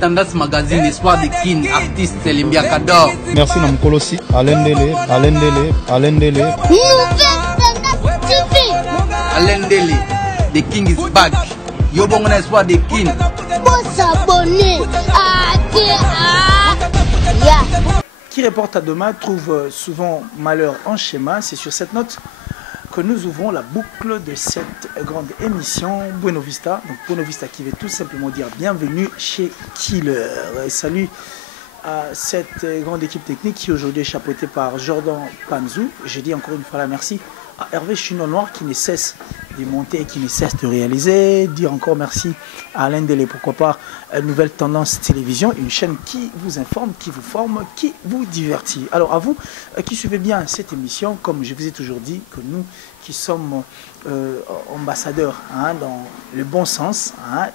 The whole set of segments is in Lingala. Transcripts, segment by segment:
Tendance Magazine, Espoir de Kin, artiste Limbia Kador. Merci Namkolosi, Alain Dele. Nouvelle Tendance TV. Alain Dele, The King is back. Yo bon Espoir de Kin. Pour s'abonner. Qui reporte à demain trouve souvent malheur en schéma. C'est sur cette note que nous ouvrons la boucle de cette grande émission Buena Vista. Donc Buena Vista qui veut tout simplement dire bienvenue chez Killer. Et salut à cette grande équipe technique qui aujourd'hui est chapeautée par Jordan Panzou. Je dis encore une fois là merci à Hervé Chino Noir qui ne cesse de monter et qui ne cesse de réaliser. Dire encore merci à Alain Dele, pourquoi pas Nouvelle Tendance Télévision, une chaîne qui vous informe, qui vous forme, qui vous divertit. Alors à vous qui suivez bien cette émission, comme je vous ai toujours dit, que nous qui sommes ambassadeurs dans le bon sens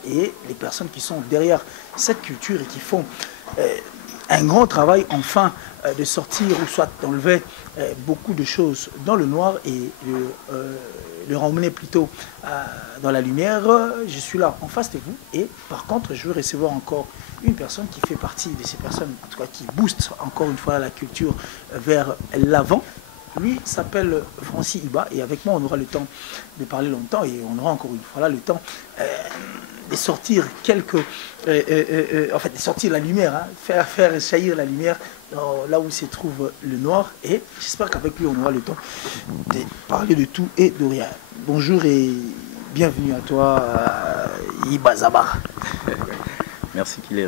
et les personnes qui sont derrière cette culture et qui font un grand travail enfin de sortir ou soit d'enlever beaucoup de choses dans le noir et le ramener plutôt dans la lumière. Je suis là en face de vous et par contre je veux recevoir encore une personne qui fait partie de ces personnes en tout cas qui boostent encore une fois la culture vers l'avant. Lui s'appelle Francis Iba et avec moi on aura le temps de parler longtemps et on aura encore une fois là le temps de sortir quelques en fait de sortir la lumière, faire jaillir la lumière là où se trouve le noir et j'espère qu'avec lui on aura le temps de parler de tout et de rien. Bonjour et bienvenue à toi Iba Zaba. Merci Killer.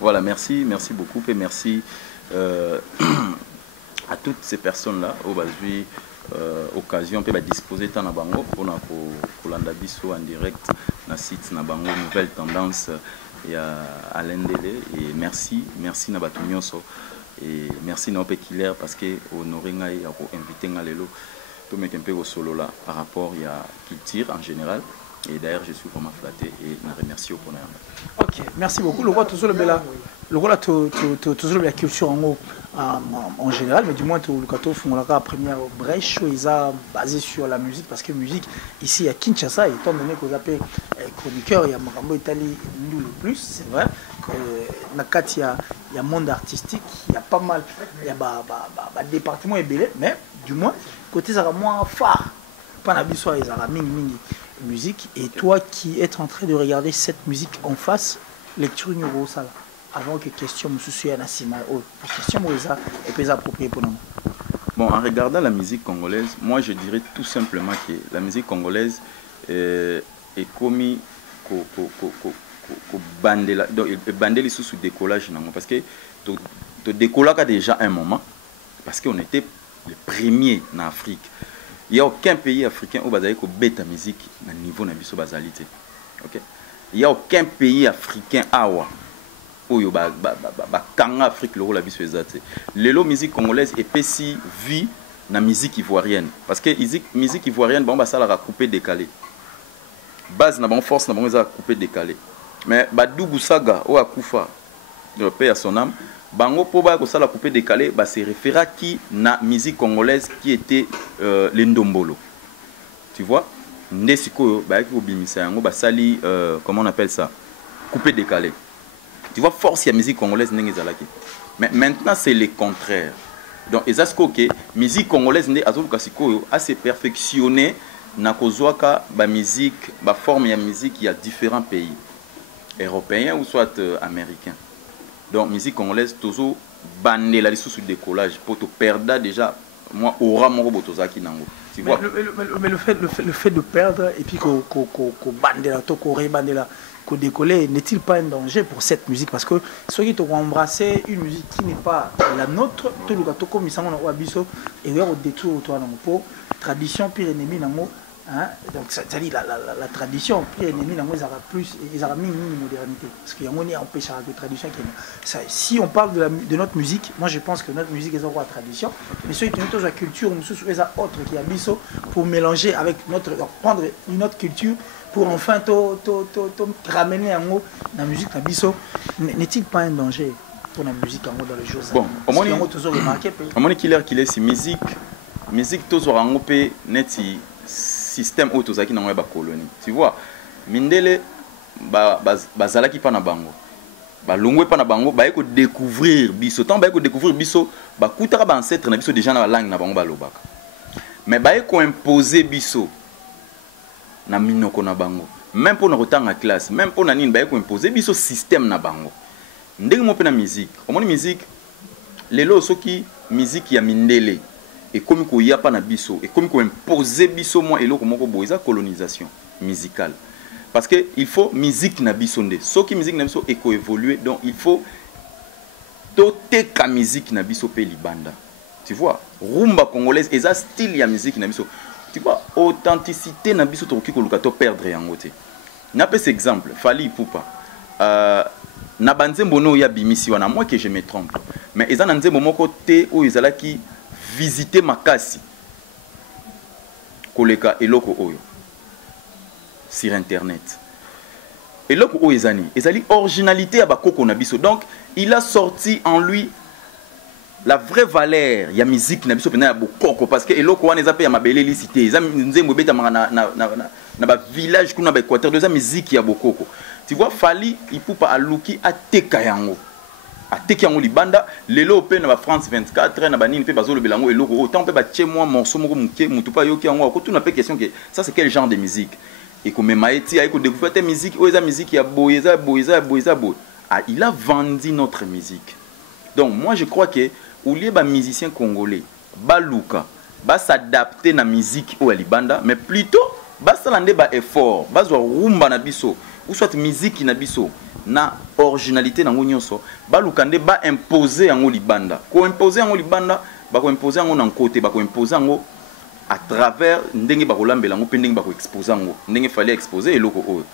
Voilà, merci beaucoup et merci à toutes ces personnes-là au basui occasion peut disposer de Nabango pour Kolanda Bisso en direct na site Nabango Nouvelle Tendance et Alain Dele et merci Nabato Nyonso et merci Naope Killer parce que honoré ngai a invité ngalelo to mettre un peu au solo là par rapport à culture en général. Et d'ailleurs, je suis vraiment flatté et je remercie au bonheur. Ok, merci beaucoup. Le roi, tout la culture en général, mais du moins, tout le font la première brèche, ils ont basé sur la musique, parce que musique, ici à Kinshasa, étant donné que vous appelez chroniqueur, il y a Marambo Italie, nous le plus, c'est vrai, que Nakati, il y a monde artistique, il y a pas mal, il y a département et belé, mais du moins, côté ça moins phare, pas n'abusoi, ils ont ming musique et toi qui es en train de regarder cette musique en face lecture numéro ça avant que question me soucie à Nassima question Moïsa et puis approprié pour nous. Bon, en regardant la musique congolaise, moi je dirais tout simplement que la musique congolaise est commis bandela sous décollage parce que tu décolles déjà un moment parce qu'on était les premiers en Afrique. Il n'y a aucun pays africain où vous avez bêta musique à niveau de la basalité. Il n'y a aucun pays africain où il y a Afrique la la musique congolaise est si vue dans la musique ivoirienne. Parce que la musique ivoirienne, ça la coupé décalé. Base na force na ça coupé décalé. Mais Badou Saga ou Akoufa, de paix à son âme. Bango Poba ko sala coupé décalé c'est référé qui na musique congolaise qui était les ndombolo. Tu vois? Ndesiko ba ki obimisa yango ba sali comment on appelle ça? Coupé décalé. Tu vois force ya musique congolaise ndenge zalaki. Mais maintenant c'est le contraire. Donc ezasko que musique congolaise ndé azoluka sikoyo a se perfectionner na kozwaka ba musique ba forme ya musique il y a différents pays européens ou soit américains. Donc, musique congolaise, toujours bandé la sous décollage pour te perdre déjà. Moi, aura mon robot qui nango. Tu vois. Mais le fait de perdre et puis qu'on bande là, qu'on rebande là, qu'on décoller, n'est-il pas un danger pour cette musique? Parce que ceux qui ont embrassé une musique qui n'est pas la nôtre, tout le gâteau comme ils sont en abisso et au détour toi dans pour tradition pire ennemi nango. Donc c'est-à-dire la tradition, puis ennemi ils aura plus, ils aura mis une modernité parce qu'il y a un empêche de tradition qui si on parle de notre musique, moi je pense que notre musique est encore la tradition, mais ceux qui ont la culture, nous sommes autre qui a biso pour mélanger avec prendre une autre culture pour enfin ramener en haut la musique la biso. N'est-il pas un danger pour la musique en haut dans les jours? Bon, au moins toujours remarqué. Au moins qu'il est si musique toujours en haut net système autosaki dans la colonie. Tu vois, mindele bazalaki pa na bango balongwe pa na bango ba ko découvrir biso tant ba ko découvrir biso ba kutaka ba ancêtre na biso déjà na langue na bango balobaka mais ba ko imposer biso na minoko na bango même pour na kotanga classe même pour na nini ba ko imposer biso système na bango ndenge mo pe na musique omoni musique lelo soki musique ya mindele et comme ko ya pa na biso et comme ko imposer biso moi eloko moko boza colonisation musicale parce que il faut musique na biso nde soki musique na biso eko évoluer donc il faut doter ka musique na biso pe libanda tu vois rumba congolaise eza style ya musique na biso tu vois authenticité na biso to ki ko luka to perdre yango te na pe exemple Fally Ipupa na banzembo no ya bimisi wana moi que je me trompe mais eza na nzembo moko te o ezalaki visiter makasi koleka eloko oyo sur internet eloko oyo ezali originalité ya bakoko na biso donc il a sorti en lui la vraie valeur ya musique na biso pena ya bokoko parce que eloko wana eza pe ya mabele licité eza nzembo beta na ba village kuna ba Équateur de musique ya bokoko tu vois Fally Ipupa aluki ateka yango ateki yango libanda lelo pe na ba France 24 na ba nini pe bazolo belango eloko autant pe ba tche moi morceau moko muke mutu pa yoki yango ko tuna pe question que ça c'est quel genre de musique et comme maïti a découvert cette musique ou esa musique ya boyeza il a vendu notre musique donc moi je crois que ou lié ba musicien congolais baluka ba s'adapter na musique ou libanda mais plutôt ba salande ba effort ba zo rumba na biso ou soit musique na biso na originalité nango nyonso balukande ba imposer yango libanda ko imposer yango libanda ba ko imposer yango na côté ba ko imposer yango à travers ndenge ba kolambela ngo pe ndenge ba ko exposer yango ndenge fallait exposer eloko oyo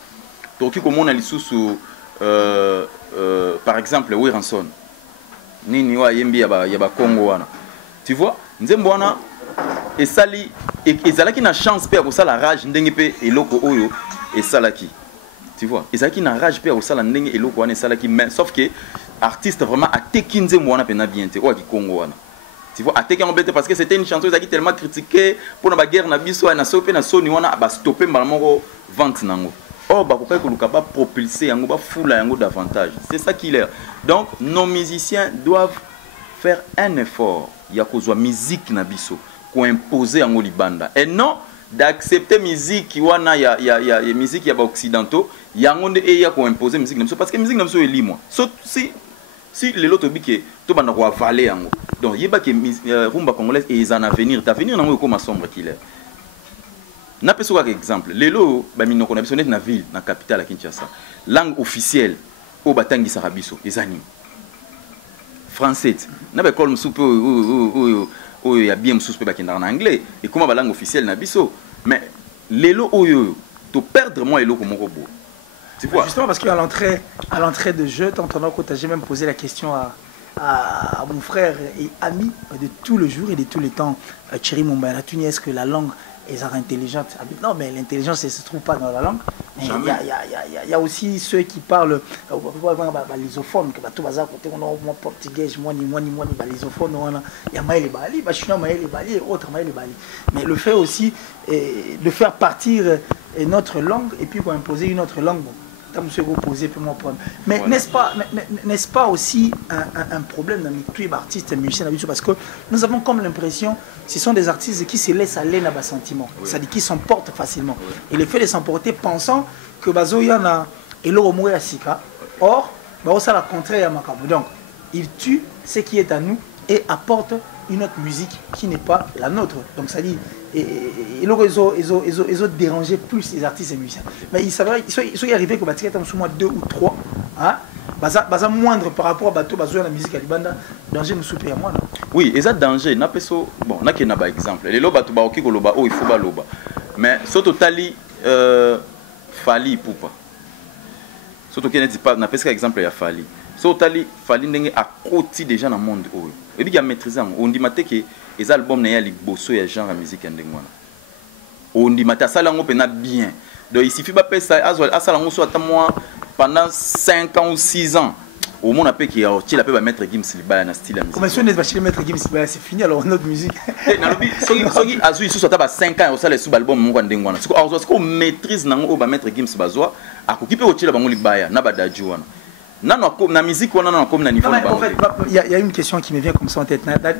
toki ko mona lisusu par exemple Weranson nini wa yembi ya ba Congo wana tu vois nzembo wana esali ezalaki na chance pe ko sala rage ndenge pe eloko oyo esalaki tu vois ezalaki na rage pe ko sala ndenge eloko wana esalaki mais sauf que artiste vraiment ateki nzembo wana pe na bien te o ki Congo wana tu vois ateki en bête parce que c'était une chanson qui tellement critiquée pour la guerre na biso na sope na soni wana ba stopper mbalamo vente nango oh ba ko luka ba propulser yango ba fula yango davantage c'est ça qu'il est donc nos musiciens doivent faire un effort ya kozwa musique na biso ko imposer yango libanda et non d'accepter musique wana ya musique ya ba occidentaux yango nde e ya ko imposer musique na biso parce que musique na biso eli moi so si les autres bique to bana ko avaler yango donc yeba que rumba congolaise et en avenir d'avenir nango comme sombre qu'il est na peso kwa exemple lelo ba minoko na biso net na ville na capitale à Kinshasa langue officielle o batangi sarabiso ezani français na ba école musupe o ya bien musupe ba kenda en anglais et comment ba langue officielle na biso mais lelo oyo to perdre moi eloko moko bo tu vois justement parce qu'à l'entrée de jeu t'entendant que j'ai même posé la question à mon frère et ami de tout le jour et de tous les temps Thierry Mumbala tu est-ce que la langue est intelligente? Non, mais l'intelligence ne se trouve pas dans la langue. Il y a aussi ceux qui parlent l'isophone, que tout bazar côté on a portugais, moi ni l'isophone, il y a maïli bali, chinois maïli bali et autres maïli bali. Mais le fait aussi de faire partir notre langue et puis pour imposer une autre langue. Mais voilà. N'est-ce pas aussi un problème dans tous les artistes et musiciens parce que nous avons comme l'impression que ce sont des artistes qui se laissent aller dans leurs sentiments, c'est-à-dire qui s'emportent facilement. Et le fait de s'emporter pensant que Bazoyana et l'Oromo et Sika, or, ça la contraire à Makabo. Donc, il tue ce qui est à nous et apporte une autre musique qui n'est pas la nôtre. Donc, ça dit. Et ils ont dérangé plus les artistes et les musiciens. Mais ils sont arrivés que Batika sous moi 2 ou 3, hein, baza moindre par rapport à Bato, bazo la musique à Libanda, danger nous souper à moi. Oui, et ça danger, n'a pas so bon, n'a qu'un exemple. Les loba to ba oki ko loba, oh il faut ba loba. Mais surtout tali Fally Ipupa. Surtout qu'il n'est pas n'a pas exemple ya Fally. Surtout tali Fally ndenge à côté déjà dans le monde oh. Et puis il y a maîtrisé on dit maté que les albums n'ayant les bosso et genre de musique en dengwana. On dit matin ça lango pena bien. Donc il suffit pas faire ça à ça lango soit à moi pendant 5 ans ou 6 ans. au monde appelle qui a la paix mettre Gims Libaya na style la musique. Comment si on est vachement mettre Gims Libaya c'est fini alors notre musique. Nalobi soki azui sous taba 5 ans au sale sous album mon ndengwana. Ce qu'on maîtrise nango ba mettre Gims bazwa akoki pe otila bango Libaya na badaju wana. Non, la musique, on a comme niveau. En fait, il y a une question qui me vient comme ça en tête. Encore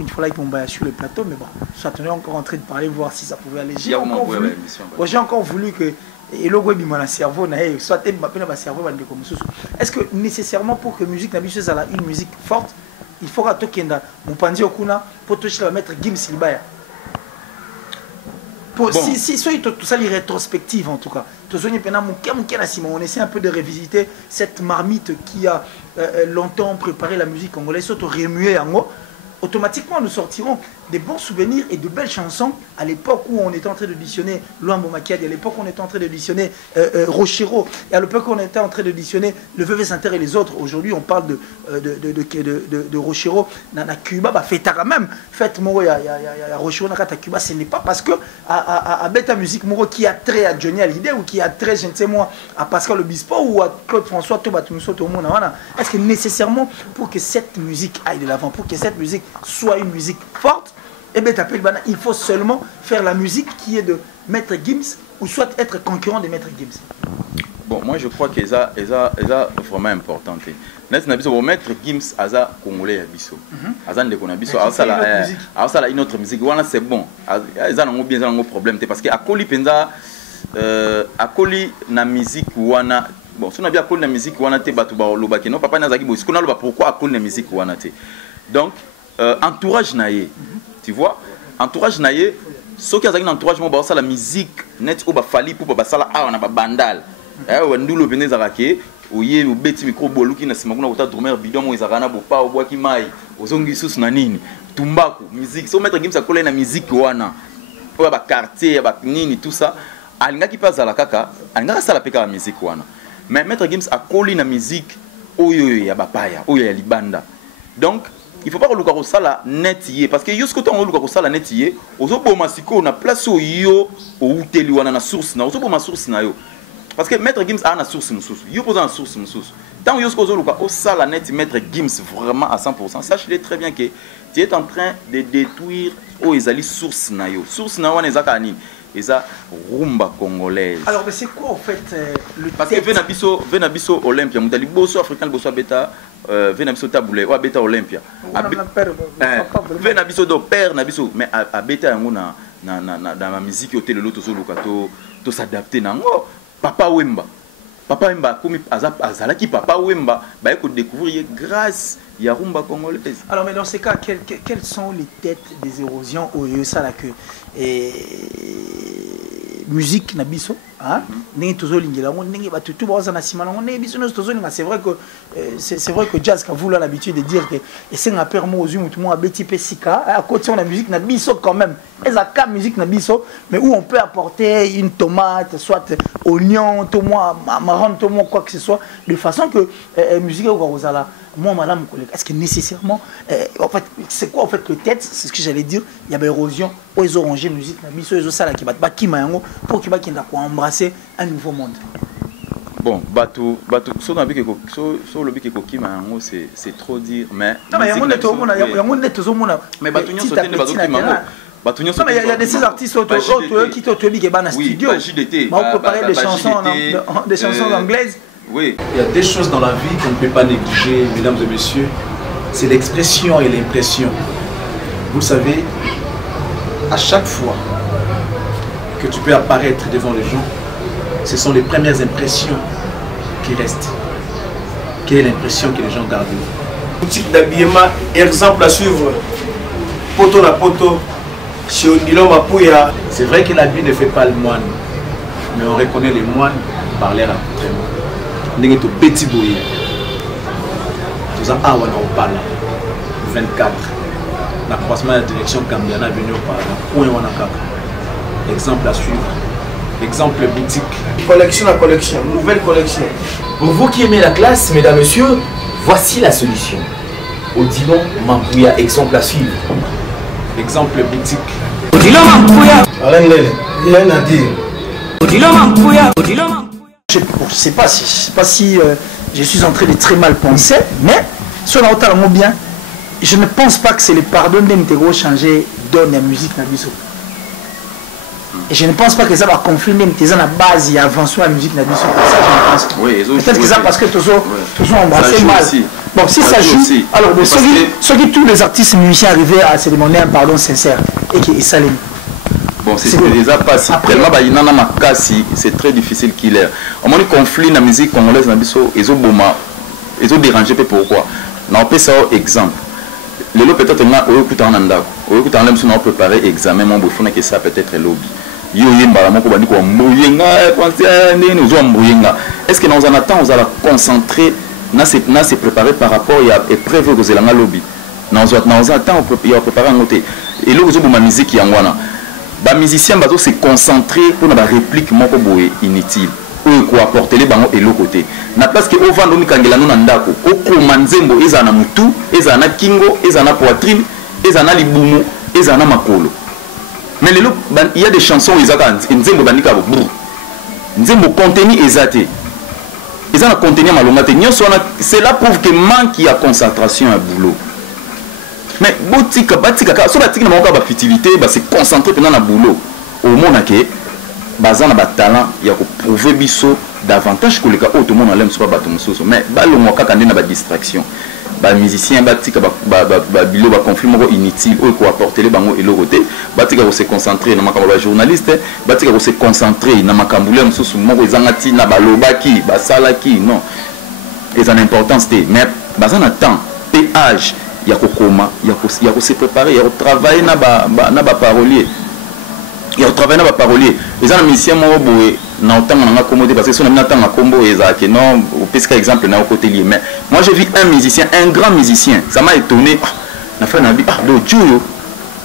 une fois, là, il sur le plateau, mais bon, on est encore en train de parler, voir si ça pouvait aller. J'ai encore voulu que. Et le web, mon cerveau, soit ma cerveau, est-ce que nécessairement pour que musique n'habite à une musique forte, il faudra Tokenda, mon pandi okuna, pour toucher la mettre Gims Libaya? Bon. Si tout ça, les rétrospectives en tout cas. On essaie un peu de revisiter cette marmite qui a longtemps préparé la musique congolaise, surtout remuer en haut. Automatiquement, nous sortirons des bons souvenirs et de belles chansons à l'époque où on était en train d'auditionner Luambo Makiadi, à l'époque où on était en train d'auditionner Rochero, et à l'époque où on était en train d'auditionner le VV Santerre et les autres. Aujourd'hui, on parle de Rochero, Nana Cuba, Fetara même. Faites Moro, il y a Rochero, Nakata Cuba, ce n'est pas parce que à Beta Musique Moro qui a trait à Johnny Hallyday ou qui a trait, je ne sais moi, à Pascal Obispo ou à Claude François Tobatumuso Tomona. Est-ce que nécessairement pour que cette musique aille de l'avant, pour que cette musique soit une musique forte, eh bien, il faut seulement faire la musique qui est de Maître Gims ou soit être concurrent de Maître Gims? Bon, moi je crois que ça est vraiment important. Maître Gims aza congolais abisso. Aza ndeko na biso asala une autre musique. Voilà, c'est bon. Aza nango bien nango problème parce que akoli penza akoli na musique wana. Bon, si on a bien akoli na musique wana te batu ba lobaki non papa nazaki bo. Sikona loba pourquoi akoli na musique wana te. Donc entourage naie, tu vois, entourage naie, ceux qui ont un entourage, moi, ça la musique net au bafali pour ba sala ah on a ba bandal, on ndoulo benezarake, oye au beti micro bolu qui na simakuna kota drummer bidon mo izarana bo pa obwa ki mai, ozongi sus na nini, tumbaku, musique, so mettre Gims akola na musique wana, o ba quartier, ba nini tout ça, alinga ki paza la kaka, alinga sala peka la musique wana, mais mettre Gims akoli na musique oyo ya bapaya, oyo ya libanda, donc il ne faut pas que le sala net parce que jusqu'au temps où le sala net yé ozo boma siko na place au yo au teli wana na source na ozo boma source na yo parce que Maître Gims a na source mususu yo posa na source mususu tant que jusqu'au zo au sala net Maître Gims vraiment à 100% sache-le très bien que tu es en train de détruire au ezali source na yo source na wana ezaka nini eza rumba congolaise. Alors mais c'est quoi en fait le parce que Venabiso Olympia mutali boso africain boso beta Venabiso taboulé ou beta Olympia Venabiso do père nabiso mais a beta yango na ma musique au télé loto solo kato to s'adapter nango papa Wemba comme azalaki papa Wemba ba ko découvrir grâce ya rumba congolaise. Alors mais dans ces cas quelles sont les têtes des érosions au ça là que musique na biso hein ndenge tozolingela ngo ndenge batu tout baza na sima ngo ndenge biso nous tozolinga c'est vrai que jazz a voulu l'habitude de dire que et c'est un père mo ozu mutu mo abeti pesika à côté on a musique na biso quand même ezaka musique na biso mais où on peut apporter une tomate soit oignon tomo marron tomo quoi que ce soit de façon que musique au Rosala moi madame collègue est-ce que nécessairement en fait c'est quoi en fait le tête c'est ce que j'allais dire il y a érosion aux oranges musique na biso ezo sala ki bat ki mayango pour ki ba kenda ko embrasser un nouveau monde. Bon bateau so na biki so lo biki ko ki mayango c'est trop dire mais non mais yango neto mona yango neto zo mona mais bateau nyonso tende bateau ki mango bateau nyonso mais il y a des artistes qui te biki ba na studio on peut parler des chansons anglaises. Oui. Il y a des choses dans la vie qu'on ne peut pas négliger, mesdames et messieurs. C'est l'expression et l'impression. Vous savez, à chaque fois que tu peux apparaître devant les gens, ce sont les premières impressions qui restent. Quelle est l'impression que les gens gardent? Boutique d'habillement, exemple à suivre. Poto la poto, chez Odilon Mapouya. C'est vrai que l'habit ne fait pas le moine, mais on reconnaît les moines par leur accoutrement. N'est que petit boy. Nous avons on parle 24. La croisement de la direction Cambiana venu au parlant. Exemple à suivre. Exemple boutique. Collection à collection, nouvelle collection. Pour vous qui aimez la classe, mesdames, messieurs, voici la solution. Odilon Mapouya, exemple à suivre. Exemple boutique. Odilon Mapouya. Alain Ndele, rien à dire. Je ne sais pas si je suis en train de très mal penser, mais sur la hauteur bien, je ne pense pas que c'est le pardon d'Intégro changer donne la musique dans l'ISO. Et je ne pense pas que ça va conflit même à la base, il y a avancé la musique dans l'ISO. Ça, je ne pense pas. Oui, peut-être que ça parce que tous ont embrassé mal. Bon, si ça joue, alors ceux qui tous les artistes musiciens arrivaient à se demander un pardon sincère et qui s'allument. Bon, c'est déjà passé. Tellement c'est très difficile qu'il ait. On a un conflit dans la musique congolaise, ils ont dérangé. Pourquoi? On peut ça exemple. Les lots peut-être on a préparé examen, mon beau que ça peut-être lobby. Est-ce que dans un temps, on allons concentrer, on se préparer par rapport à l'épreuve que vous avez lobby. Dans un temps, on peut préparer un côté. Et là, vous avez une musique qui est en les musiciens vont se concentrer pour la réplique inutile ou quoi apporter les bancs et l'autre côté. Na place que au vent kangela no ndako au komanzembo ezana mutu ezana kingo ezana poitrine ezana libumu ezana makolo. Mais il y a des chansons où ils ont nzembo bandika bo nzembo contenu ezate ezana contenu malongate nyonso cela prouve que manque y a concentration à boulot. Mais botika batika so batika na moko ba futilité ba se concentrer pendant na boulot au monde que bazana ba talent ya ko prouver biso davantage que le cas tout le monde aime soit bato mususu mais ba lo moka kande na ba distraction ba musicien batika ba bilo ba conflit moko inutile ou ko apporter les bango et le côté batika ko se concentrer na makambo ba journaliste batika ko se concentrer na makambo le mususu moko ezangati na balobaki basalaki non et en importance mais bazana temps péage il y a se préparer, il y a travailler na ba parolier. Il y a travailler na ba parolier. Les gens musiciens mo boé na autant na commoder parce que si on a temps à combo ezaki non puisque exemple na côté lié mais moi j'ai vu un musicien, un grand musicien, ça m'a étonné. Na fa na bi do Dieu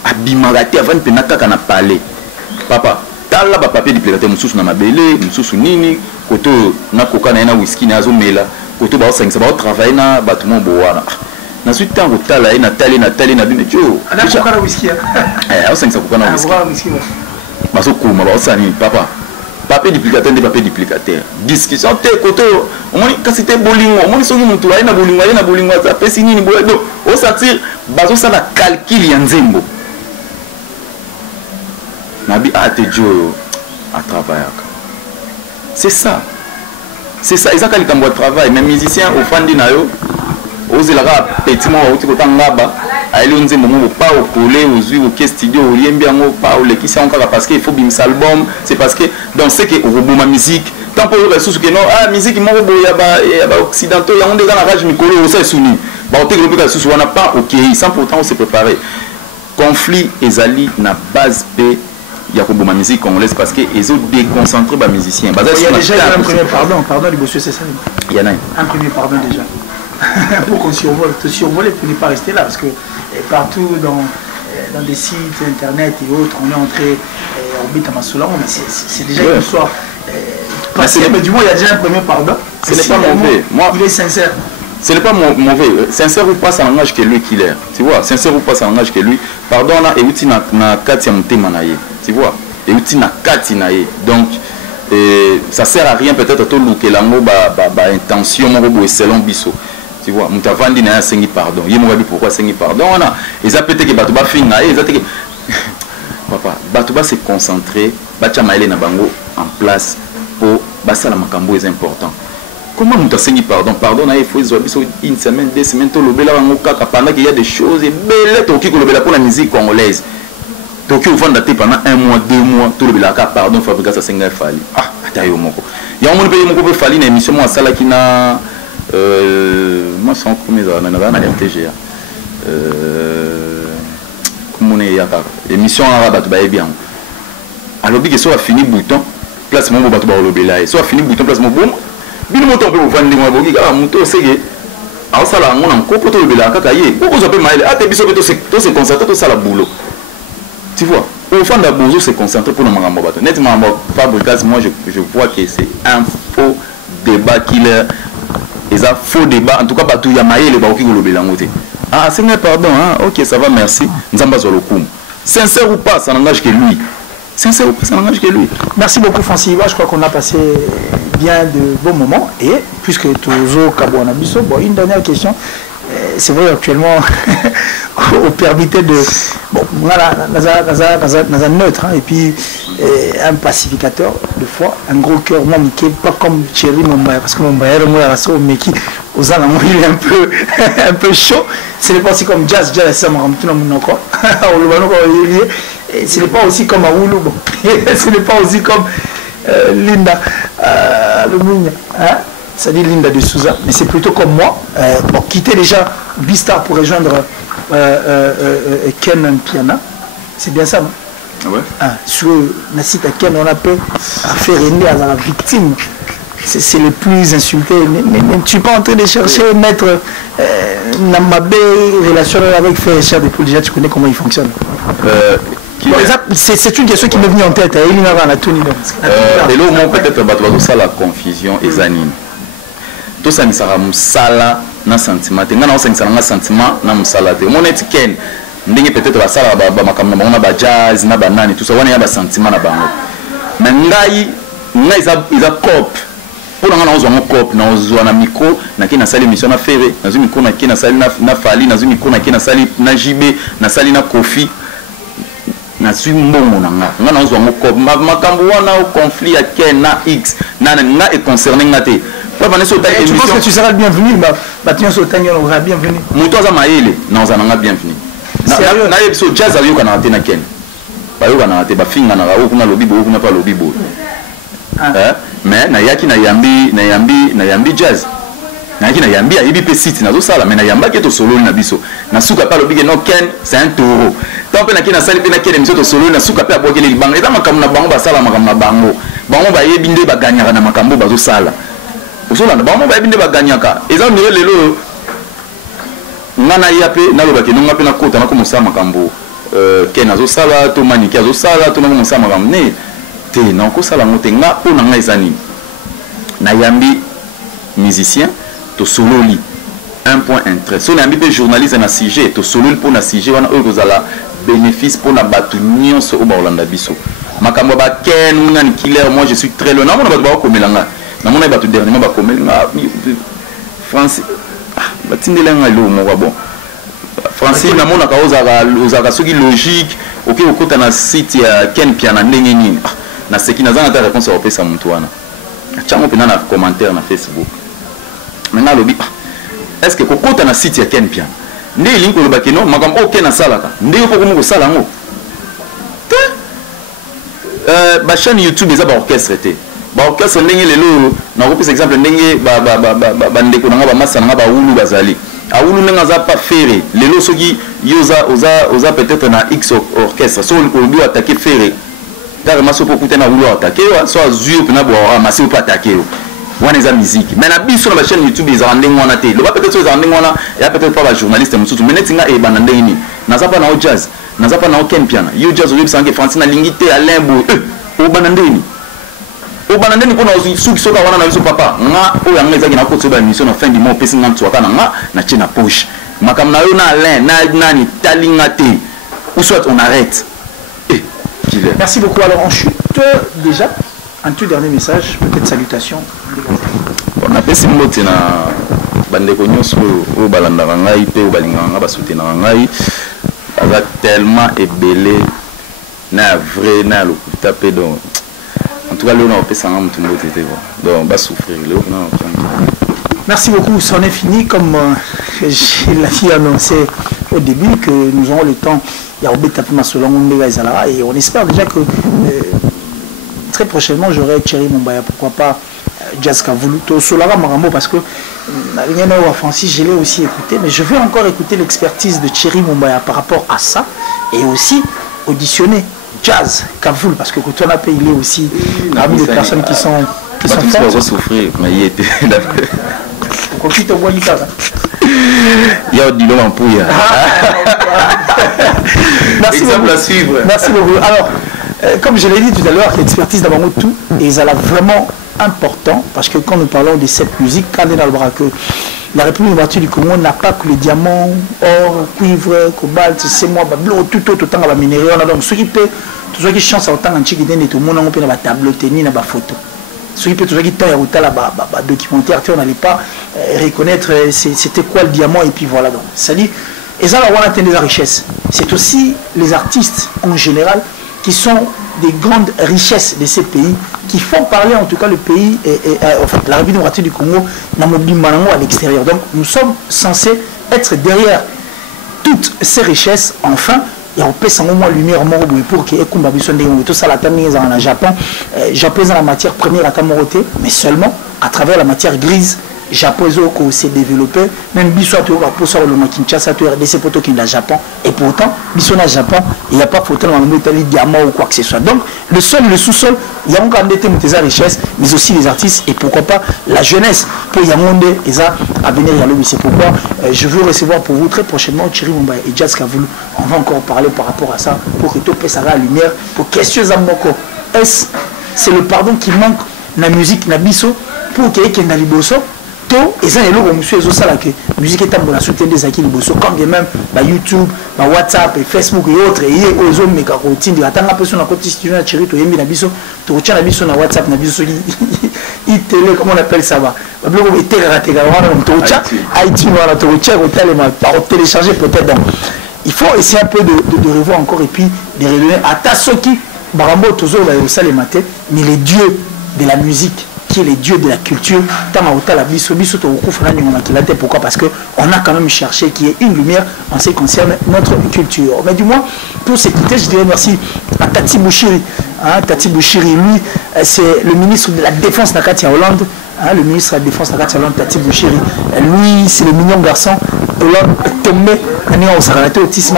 abimagati avant de nakaka na parler. Papa, tala ba papier diplomatique mususu na mabele, mususu nini, koto na koka na whisky na azomela, koto ba osangisa ba travailler na batumo bowana. Na suite tango tala et Nathalie na bime jo ana kokana whisky au 500 kokana whisky baso kuma ba osani papa papier duplicateur discussion te koto omoni kasi te bolingo omoni soki mutu aina bolingo ça pesi nini bodo au satir baso ça la calcul ya nzembo nabi ate jo à travailler c'est ça ezaka likambo travail mais musicien au fandi na yo ozilaka petit mo uti kotangaba aile nzembo mo pa okole ozui au studio oliembi yango pa olekisa encore parce que il faut bimisa album c'est parce que dans ce que roboma musique tant pour les sous que non musique mo boya ba occidentaux yango déjà na rage mikolo osa suni ba otekelo ka sous wana pas OK sans pourtant on se préparer conflit ezali na base p ya roboma musique congolaise parce que ils ont déconcentré ba musiciens il y a déjà un premier pardon du monsieur c'est ça il y en a un premier pardon déjà pour qu'on survole, pour ne pas rester là parce que partout dans des sites internet et autres on est entré on bite à Massoula mais c'est déjà une histoire mais du moins il y a déjà un premier pardon ce n'est pas mauvais moi il est sincère ce n'est pas mauvais sincère ou pas ça n'engage que lui qu'il est tu vois sincère ou pas ça n'engage que lui pardon na euti na kati ya mutema na ye tu vois euti na kati na ye donc ça sert à rien peut-être to lukelango ba intention moko selon biso. Tu vois, Moutavandi n'a pas pardon. Il m'a dit pourquoi sengi pardon. Ils ont peut-être que Batouba finga. Ils ont peut-être que papa, Batouba s'est concentré. Bacha Maëlé Nabango en place pour Bassa la Makambo est important. Comment nous sengi pardon? Pardon, il faut une semaine, 2 semaines. Tout le bel pendant qu'il y a des choses belles. Toki ko le bel pour la musique congolaise. Toki au fond daté pendant 1 mois, 2 mois. Tout le bel pardon fabrication senga fali. Ah, atayo moko. Il y a un monde pays moko fali na émission moi sala qui na moi c'est en premier na RTGA comme on est yaka émission arabe tu baie bien alors que soit fini bouton place mon bato ba lobela soit fini bouton place mon bon bino moto pe vendre moi boki ka moto sege a sala ngona nkopo to lobela kaka ye ko zo pe maile ate biso to se concentrer to sala boulot tu vois au fond da bozo se concentrer pour na ngamba bato nettement fabrication moi je vois que c'est un faux débat qu'il est et ça faux débat en tout cas batou ya maele ba oki kolobela ngote ah c'est pardon hein OK ça va merci nzamba zo lokumu sincère ou pas ça n'engage que lui sincère pas ça langage que lui. Merci beaucoup Francis. Je crois qu'on a passé bien de bons moments. Et puisque toujours Kabouana Bisso, bon, une dernière question. C'est vrai actuellement au permité de bon voilà dans un neutre hein, et puis un pacificateur de foi un gros cœur moi qui pas comme Thierry Mumbaya parce que Mumbaya moi mais qui aux ans il est un peu chaud ce n'est pas aussi comme jazz ça m'a ramené tout le monde encore ce n'est pas aussi comme Aoulou ce n'est pas aussi comme Linda le Mounia hein. Ça dit Linda de Souza, mais c'est plutôt comme moi. Pour quitter déjà Bistar pour rejoindre Ken Piana. C'est bien ça, non? Ouais. Sur la site à Ken, on appelle affaire aînée à la victime. C'est le plus insulté. Mais tu n'es pas en train de chercher mettre Namabé relationnel avec Frère Richard depuis déjà, tu connais comment il fonctionne. C'est une question qui m'est venue en tête. Et là, peut-être ça la confusion et Zanine. Tout ça, ça sala na sentiment. Tenga na sentiment na sentiment na musala te. Mon etiquette, ndenge peut-être la sala ba makamna ba ba jazz na banane tout ça wana ya ba sentiment na bango. Mais ngai iza cop. Pour nga na ozo ngo cop na ozo na micro na kina sali mission na fere, na zo micro na kina sali na fali, na zo micro na kina sali na jibe, na sali na kofi. Na suis mbongo na nga. Nga na ozo ngo cop. Makambo wana au conflit ya Ken na X. Na nga est concerné ngate. Tu penses que tu seras le bienvenu? Bienvenu. Moutoza Maïle, non, on a bienvenu. Sérieux? Na yebiso jazz ayo kana te na Ken. Ba yo kana te ba finga na rawo kuna lobi bo kuna pa lobi bo. Mais na yaki na yambi jazz. Na yaki na yambi ayibi pe site na zo sala mais na yamba ke to solo na biso. Na suka pa lobi ke no Ken, c'est un taureau. Tant pe na kina sali pe na Ken émission to solo na suka pe abokele libanga. Eza makambo na bango ba sala makambo na bango. Bango ba yebi nde ba ganyaka na makambo ba zo sala. Osola ba mo ba binde ba ganyaka eza ndire lelo ngana yape na loba ke nonga pe na kota na ko musama makambo Ken azo sala to maniki azo sala to na ko musama makambo ne te na ko sala ngote nga po na nga ezani na yambi musicien to sololi un point intérêt so na yambi pe journaliste na sujet to sololi po na sujet wana o kozala bénéfice pour na batu nyonso o ba Olanda biso makambo ba Ken ngani killer moi je suis très loin na mona ba ko melanga na mona ba tout dernièrement ba komel nga France ba tindela nga lo mo bon France na mona ka ozaka soki logique OK okota na site ya Ken Piana ndenge nini na seki na zana ta réponse au pesa muntu wana chango pena na commentaire na Facebook maintenant lobi est-ce que kokota na site ya Ken Piana ndé link lo bakeno makambo OK na salaka ndé ko ko sala ngo ba chaîne YouTube eza ba orchestre te ba orchestre ndenge lelo na ko pesa exemple ndenge ba ndeko na ba massa na ba wulu bazali a wulu ndenge za pas faire lelo soki yoza oza peut-être na X orchestre so ko lui attaquer faire carrément so pour couter na wulu attaquer so azuyo pena bo ramasser ou pas attaquer wana eza musique mais na biso na ba chaîne YouTube eza ndenge wana te lo ba peut-être eza ndenge wana ya peut-être pas ba journaliste mususu mais netinga e bana ndenge ni na za pa na jazz na za pa na Ken Piana yo jazz oyebi sange Francine na lingité Alain Bo o bana ndenge ni o bana ndenge pona suki soka wana na biso papa nga o yanga ezaki na kotso ba émission na fin du mois pesi nga ntwaka na nga na chena poche makam na yo na Alain na nani talinga te ou soit on arrête. Merci beaucoup. Alors on chute déjà un tout dernier message, peut-être salutations. On a pesi mbote na bandeko nyonso o balanda ngai pe o balinga nga basoutenir ngai aza tellement ebelé na vrai na lokuta pe donc en tout cas là on a pesi nga mutu mbote te donc ba souffrir là Merci beaucoup, c'en est fini comme je l'ai annoncé au début que nous aurons le temps et on espère déjà que très prochainement j'aurai Thierry Mumbaya, pourquoi pas Jazz Kavoulou, Solara Marambo parce que Francis je l'ai aussi écouté mais je veux encore écouter l'expertise de Thierry Mumbaya par rapport à ça et aussi auditionner Jazz Kavoulou parce que quand on a payé il est aussi parmi les personnes qui sont fortes. Souffrir mais il était il y a du long en pouille. Merci beaucoup. À suivre. Merci beaucoup. Alors, comme je l'ai dit tout à l'heure, l'expertise d'Abango tout et ça là vraiment important parce que quand nous parlons de cette musique, quand on a le bras que la République démocratique du Congo n'a pas que le diamant, or, cuivre, cobalt, c'est moi, tout autant à la minerai. On a donc ceux qui peuvent, tout ceux qui chantent autant en Tchèque, tout le monde a un tableau tennis, une photo. Ceux qui peuvent, tout ceux qui taillent autant la documentaire, on n'allait pas reconnaître c'était quoi le diamant, et puis voilà. Donc, ça dit, et ça, on a atteint des richesses. C'est aussi les artistes en général qui sont des grandes richesses de ces pays, qui font parler en tout cas le pays, enfin, la République démocratique du Congo, à l'extérieur. Donc nous sommes censés être derrière toutes ces richesses, enfin, et on peut sans moins lumière pour que tout ça la tamise en Japon, Japon dans la matière première à Tamoroté, mais seulement à travers la matière grise. Japon s'est développé, même Bissot pour ça le Kinshasa de ces photos qui est Japon, et pourtant Bissot au Japon, il n'y a pas de photo dans le Italie, diamant ou quoi que ce soit. Donc le sol, le sous-sol, il y a encore des thèmes de richesses, mais aussi les artistes et pourquoi pas la jeunesse pour y avoir et ça à venir y aller. C'est pourquoi je veux recevoir pour vous très prochainement Thierry Mumba et Jazz Kavoulou. On va encore parler par rapport à ça pour que tout puisse avoir la lumière pour questions à Moko. Est-ce c'est le pardon qui manque dans la musique, dans Bissot pour qu'il y ait un liboso? Et ça, monsieur, la musique est en soutien des acquis, quand bien même YouTube, WhatsApp, Facebook et autres, et aux hommes, mais quand on tient, attends la personne à côté, si tu veux, tu as mis la biso, tu retiens la biso sur WhatsApp, la biso, comment on appelle ça, tu télécharger peut-être. Il faut essayer un peu de revoir encore et puis de redonner à Tassoki, Barambo, toujours, mais les dieux de la musique. Qui est les dieux de la culture, pourquoi? Parce qu'on a quand même cherché qu'il y ait une lumière en ce qui concerne notre culture. Mais du moins, pour s'écouter, je dirais merci à Tati Bouchiri. Tati Bouchiri, lui, c'est le ministre de la Défense Nakatia Hollande. Le ministre de la Défense Nakatia Hollande, Tati Bouchiri. Lui, c'est le mignon garçon. Hollande tombé,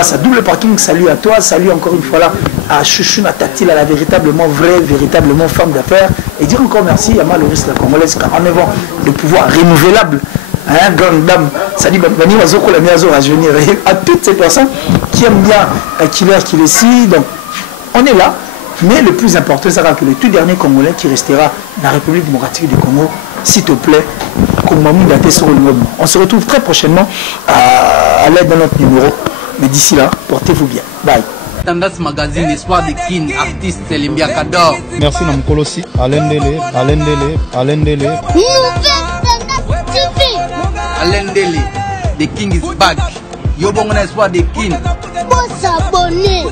sa double parking. Salut à toi, salut encore une fois là à Chouchou Tati, la véritablement vraie, véritablement femme d'affaires. Et dire encore merci à Maloris la Congolaise en avant le pouvoir renouvelable. Grande dame, ça dit à toutes ces personnes qui aiment bien qu'il est ici. Donc on est là, mais le plus important, c'est que le tout dernier Congolais qui restera dans la République démocratique du Congo, s'il te plaît, on se retrouve très prochainement à l'aide de notre numéro. Mais d'ici là, portez-vous bien. Bye. Tendance Magazine, Espoir de Kin, artiste Limbia Kador. Merci Namkolosi, Alain Dele. Nouvelle Tendance TV. Alain Dele, the King is back. Yobongo na Espoir de Kin. Pour s'abonner.